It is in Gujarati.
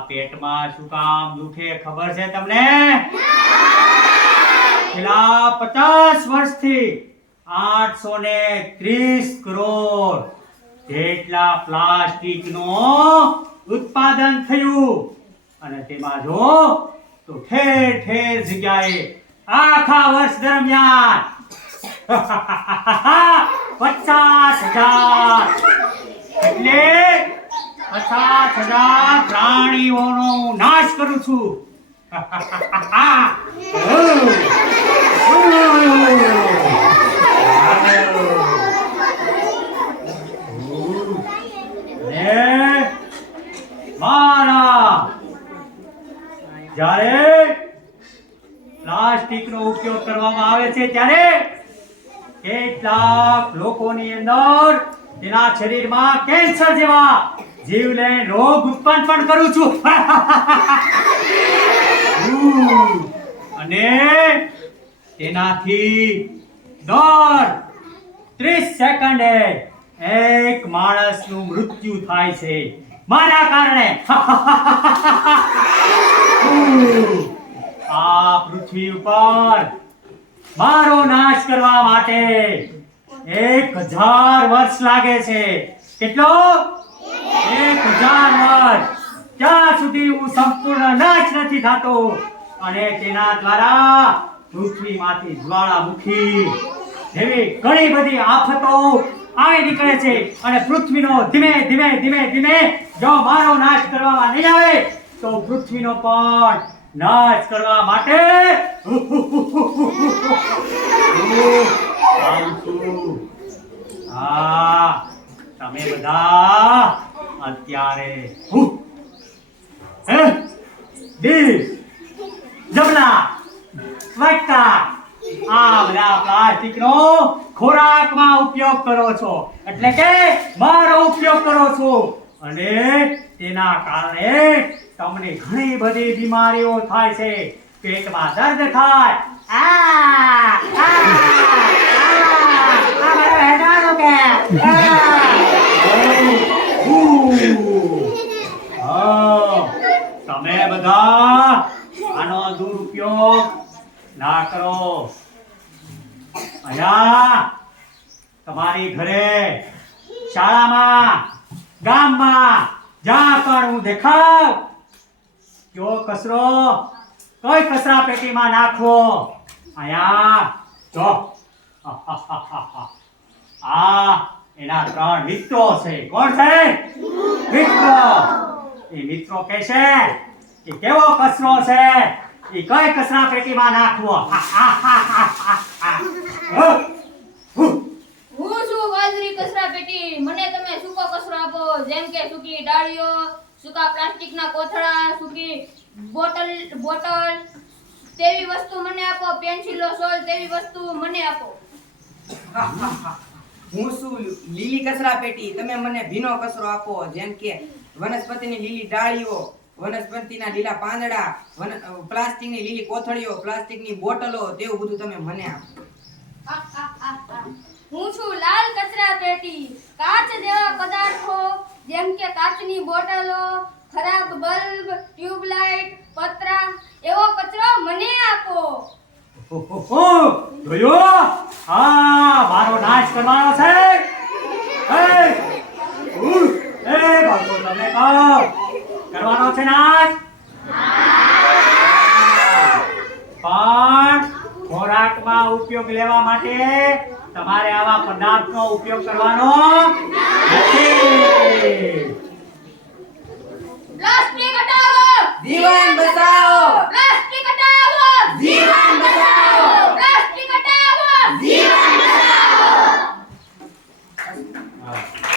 આ પેટમાં શું કામ દુખે ખબર છે તમને? છેલ્લા પચાસ વર્ષથી આઠસો ને ત્રીસ કરોડ જેટલા પ્લાસ્ટિકનું ઉત્પાદન થયું. અને તેમાં જો તો ઠેર ઠેર જગ્યાએ આખા વર્ષ દરમિયાન પચાસ હજાર હજાર પ્રાણીઓનો હું નાશ કરું છું. મારા જ્યારે પ્લાસ્ટિકનો ઉપયોગ કરવામાં આવે છે ત્યારે કેટલાક લોકોની અંદર તેના શરીરમાં કેન્સર જેવા જીવલેણ રોગ ઉત્પન્ન પણ કરું છું. અને તેનાથી દર ત્રીસ સેકન્ડે એક માણસનું મૃત્યુ થાય છે. મારા કારણે. આ પૃથ્વી ઉપર મારો નાશ કરવા માટે એક હજાર વર્ષ લાગે છે. કેટલો? એક હજાર વર્ષ ત્યાં સુધી હું સંપૂર્ણ નાશ નથી થતો. અને તેના દ્વારા પૃથ્વીમાંથી જ્વાળામુખી જેવી ઘણી બધી આફતો આવી નીકળે છે. અને પૃથ્વીનો ધીમે ધીમે ધીમે ધીમે જો મારો નાશ કરવામાં નહીં આવે તો પૃથ્વીનો પણ નાશ કરવા માટે હું તમે બધા અત્યારે હું હે આ બધા પ્લાસ્ટિકનો ખોરાકમાં ઉપયોગ કરો છો એટલે કે મારો ઉપયોગ કરો છો અને તેના કારણે તમને ઘણી બધી બીમારીઓ થાય છે પેટમાં દર્દ થાય આ આ આ આ. આ. ઉહ. હા, તમે બધા આનો દુરુપયોગ ના કરો. અહીંયા તમારી ઘરે શાળામાં, ગામમાં જ્યાં પણ હું દેખાવ જો કચરો, કઈ કચરા પેટીમાં નાખવો, અહીંયા જો. આ એના ત્રણ મિત્રો છે. કોણ છે? મિત્રો. એ મિત્રો કે છે? કે કેવો કચરો છે? એ કઈ કચરા પેટીમાં નાખવો? હું છું બાજરી કચરા પેટી. મને તમે સૂકો કચરો આપો. જેમ કે સૂકી ડાળીઓ સૂકા પ્લાસ્ટિકના કોથળા સૂકી બોટલ બોટલ. તેવી વસ્તુ મને આપો પેન્સિલો સોલ તેવી વસ્તુ મને આપો. હું શું લીલી કચરા પેટી. તમે મને ભીનો કચરો આપો જેમ કે વનસ્પતિની લીલી ડાળીઓ વનસ્પતિના લીલા પાંદડા વન પ્લાસ્ટિકની લીલી કોથળીઓ પ્લાસ્ટિકની બોટલો તેવું બધું તમે મને આપો. હું છું લાલ કચરા પેટી. કાચ જેવા પદાર્થો જેમ કે કાચની બોટલો ખરાબ બલ્બ ટ્યુબલાઇટ પતરા એવો કચરો મને આપો. જોયો? હા મારો નાશ કરવાનો છે. એ ઉહ, એ બાળકો તમે કહો છે નાશ પણ ખોરાકમાં ઉપયોગ લેવા માટે તમારે આવા પદાર્થનો ઉપયોગ કરવાનો નથી. પ્લાસ્ટિક હટાવો પ્લાસ્ટિક હટાવો. જીવન બચાવો